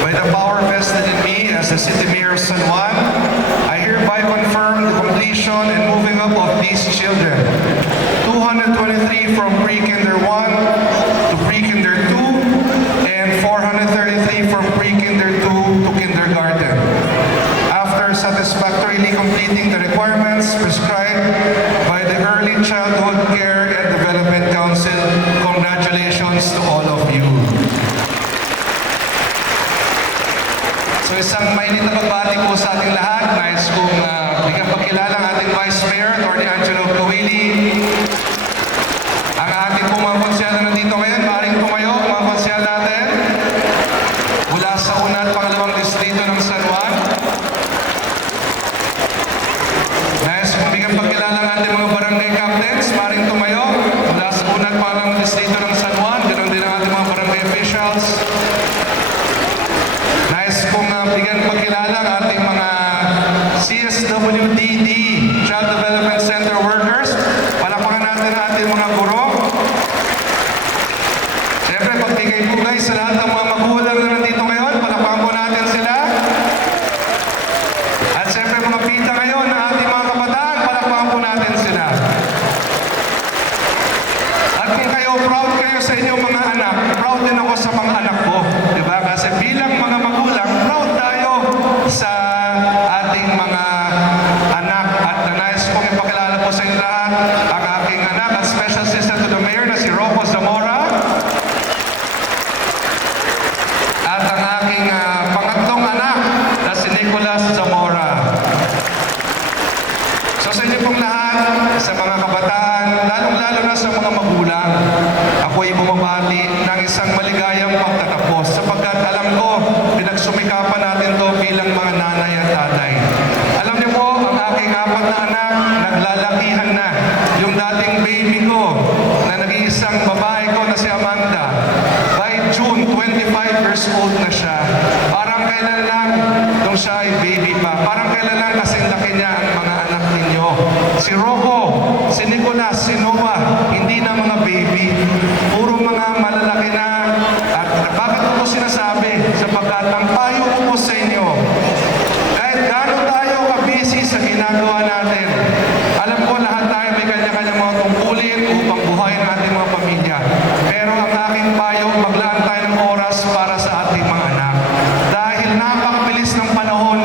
By the power vested in me as the City Mayor of San Juan, I hereby confirm the completion and moving up of these children. 223 from Pre-Kinder 1 to Pre-Kinder 2 and 433 from Pre-Kinder 2 to Kindergarten. After satisfactorily completing the requirements prescribed by the Early Childhood Care and Development Council, congratulations to all of you. So isang mainit na pagbati po sa ating lahat. Nais kong bigyan pagkilala ang ating Vice Mayor, Atty. Angelo Kawili. Ang ating pong mga konsyal na nandito ngayon, maaaring tumayo, mga konsyal natin. Mula sa una at pangalawang distrito ng San Juan. Nais kong bigyan pagkilala ang ating mga barangay captains, maaaring tumayo. Mula sa una at pangalawang distrito ng San Juan, ganoon din ang ating mga barangay officials. Nais kong bigyan pagkilala ang ating mga CSWDD, Child Development Center workers. Palakpakan natin ang ating mga guro. Siyempre, pagbigay pugay sa lahat ng mga magulang na nandito ngayon, palakpakan po natin sila. At siyempre, mga pita ngayon na ating mga kabataan, palakpakan po natin sila. At kung kayo, proud kayo sa inyong mga anak, proud din ako sa mga anak ko. Diba? Kasi bilang mga magulang, proud tayo sa ating mga anak. At nais kong ipakilala po sa inyo lahat ang aking anak at special assistant to the mayor na si Rocco Zamora. At ang aking pangatlong anak na si Nicolas Zamora. So sa inyo pong lahat, sa mga kabataan, lalong-lalo na sa mga magulang, ako'y bumabati ng isang maligayang pagtatapos sapagkat alam ko, pinagsumikapan natin to bilang mga nanay at tatay. Alam niyo po, ang aking apat na anak, naglalakihan na. Yung dating baby ko, na nag-iisang babae ko na si Amanda, by June, 25 years old na siya. Parang kailan lang nung siya ay baby pa. Parang kailan lang kasing laki niya ang mga anak ninyo. Si Rocco, si Nicolas, si Noah, hindi na mga baby. Puro mga malalaki na. At bakit ko sinasabi? Sapagkat ang payo ko po sa inyo, kahit gaano tayo ka-busy sa ginagawa natin, alam ko lahat tayo may kanya-kanya mga tungkulin upang buhayin ang ating mga pamilya. Pero ang aking payo, maglaan tayo ng oras para sa ating mga anak. Dahil napakabilis ng panahon,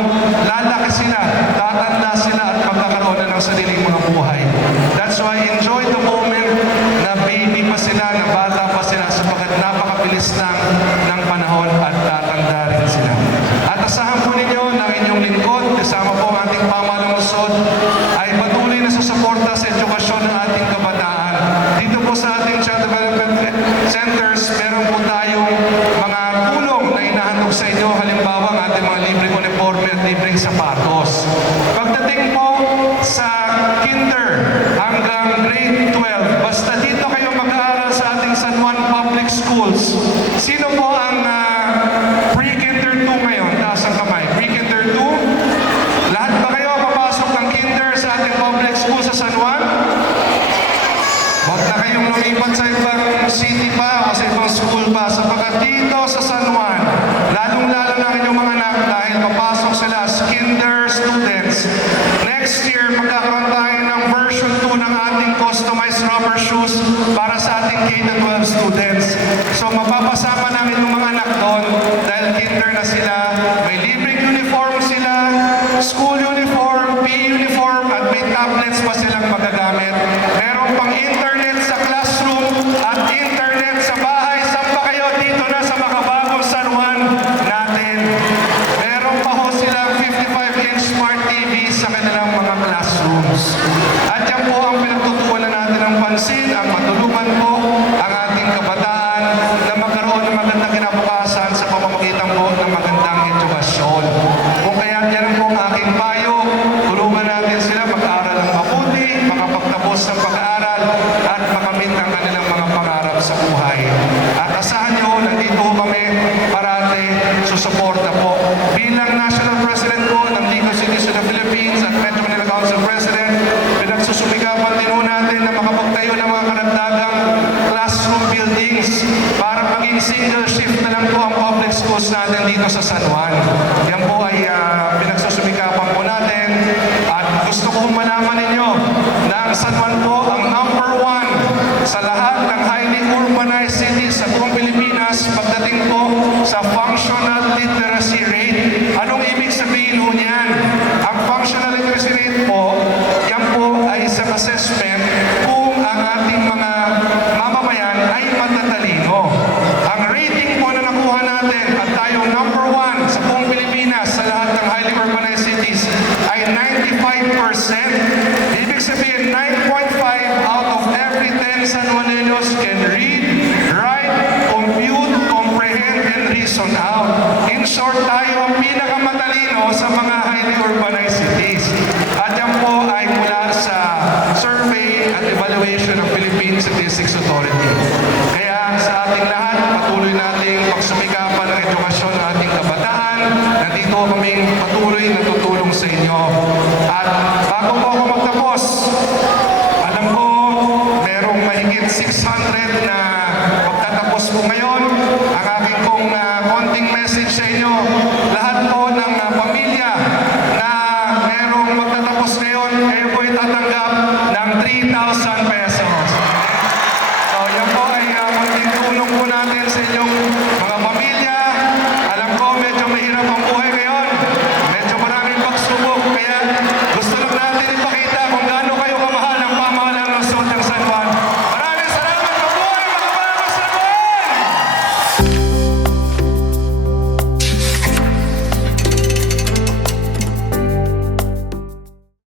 lalaki sila, tatanda sila at magkakaroon na ng sariling mga buhay. That's why enjoy the moment na baby pa sila, na bata pa sila, sapagkat napakabilis ng panahon at tatanda rin sila. At asahan po ninyo ng inyong lingkod, kasama po ang ating pamahalang lungsod, ay patuloy na susuporta sa edukasyon ng ating kabataan. Dito po sa ating Child Development Centers, meron po tayong mga tulong na inahandog sa inyo. Halimbawa, ang ating mga libreng uniforme at libreng sapatos. Pagdating po sa kinder hanggang grade 12, basta dito kayo mag-aaral sa ating San Juan Public Schools. Sino po ang pre-kinder 2 ngayon? Taas ang kamay. Pre-kinder 2? Lahat ba kayo papasok ng kinder sa ating public school sa San Juan? Huwag na kayong lumipat sa ibang city pa o sa ibang school pa, sapagkat dito sa San Juan, lalong-lalo na inyong mga anak dahil papasok sila as kinder students. Next year, magkakaroon tayo ng version 2 ng ating customized rubber shoes para sa ating K-12 students. So mapapasama namin yung mga anak doon dahil kinder na sila, may libreng uniform sila, school uniform, PE uniform, at may tablets pa silang magagamit. Meron pang internet sa classroom at internet sa bahay. Saan pa kayo? Dito na sa makabagong San Juan natin. Meron pa ho silang 55-inch smart TV sa kanilang mga classrooms. At yan po ang pinagtutuunan natin ng pansin, ang matulungan po ang ating kabataan na magkaroon ng magandang kinabukasan sa pamamagitan po ng magandang edukasyon. Kung kaya yan po ang aking payo, tulungan natin sila mag-aaral ng mabuti, makapagtapos ng pag-aaral at makamit ang kanilang mga pangarap sa buhay. At asahan nyo, nandito kami parate, susuporta po Bilang National President ko ng League of Cities of the Philippines at Metro Manila Council President, pinagsusumikapan din ho natin na makapagtayo ng mga karagdagang classroom buildings para maging single shift na lang po ang public schools natin dito sa San Juan. Yan po ay pinagsusumikapan po natin at gusto kong malaman ninyo na ang San Juan po ang #1 sa lahat ng highly urbanized cities sa buong Pilipinas pagdating po sa functional literacy rate. Anong ibig sabihin ho niyan? Ang functional literacy rate po, yan po ay isang assessment kung ang ating mga mamamayan ay matatalino. Ang rating po na nakuha natin at tayong #1 sa buong Pilipinas sa lahat ng highly urbanized cities ay 95%. Ibig sabihin, 9.5 out of every 10 San Juaneños can read, write, compute, comprehend, and reason out. In short, tayo ang pinakamatalino sa mga highly urbanized cities. At yan po ay mula sa survey at evaluation ng Philippine Statistics Authority. Kaya sa ating lahat, patuloy nating pagsumikapan ng edukasyon ng ating kabataan. Nandito kaming patuloy na tutulong sa inyo. At bago po ako magtapos, alam ko merong mahigit 600 na magtatapos po ngayon. Ang aking pong konting message sa inyo, lahat po ng pamilya na merong magtatapos ngayon, kayo po itatanggap ng 3,000